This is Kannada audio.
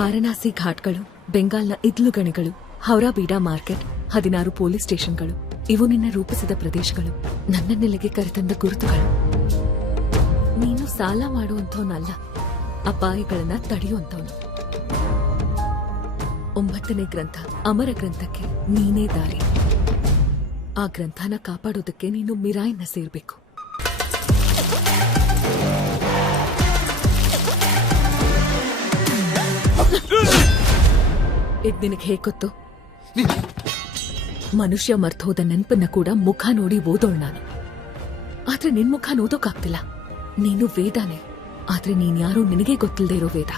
ವಾರಣಾಸಿ ಘಾಟ್ಗಳು, ಬೆಂಗಾಲ್ನ ಇದ್ಲು ಗಣಿಗಳು, ಹೌರಾ ಬೀಡಾ ಮಾರ್ಕೆಟ್, 16 ಪೊಲೀಸ್ ಸ್ಟೇಷನ್ಗಳು ಇವು ನಿನ್ನ ರೂಪಿಸಿದ ಪ್ರದೇಶಗಳು, ನನ್ನ ನೆಲೆಗೆ ಕರೆತಂದ ಗುರುತುಗಳು. ನೀನು ಸಾಲ ಮಾಡುವಂಥವನಲ್ಲ, ಅಪಾಯಗಳನ್ನ ತಡೆಯುವಂಥವನು. 9ನೇ ಗ್ರಂಥ ಅಮರ ಗ್ರಂಥಕ್ಕೆ ನೀನೇ ದಾರಿ. ಆ ಗ್ರಂಥನ ಕಾಪಾಡೋದಕ್ಕೆ ನೀನು ಮಿರಾಯ್ನ ಸೇರ್ಬೇಕು. ಇದ್ ನಿನಗೆ ಹೇಗ್ ಗೊತ್ತು? ಮನುಷ್ಯ ಮರ್ತೋದ ನೆನಪನ್ನ ಕೂಡ ಮುಖ ನೋಡಿ ಓದೋಳ್ ನಾನು. ಆದ್ರೆ ನಿನ್ ಮುಖ ಓದೋಕಾಗ್ತಿಲ್ಲ. ನೀನು ವೇದಾನೆ, ಆದ್ರೆ ನೀನ್ಯಾರೋ ನಿನಗೆ ಗೊತ್ತಿಲ್ಲದೆ ಇರೋ ವೇದ.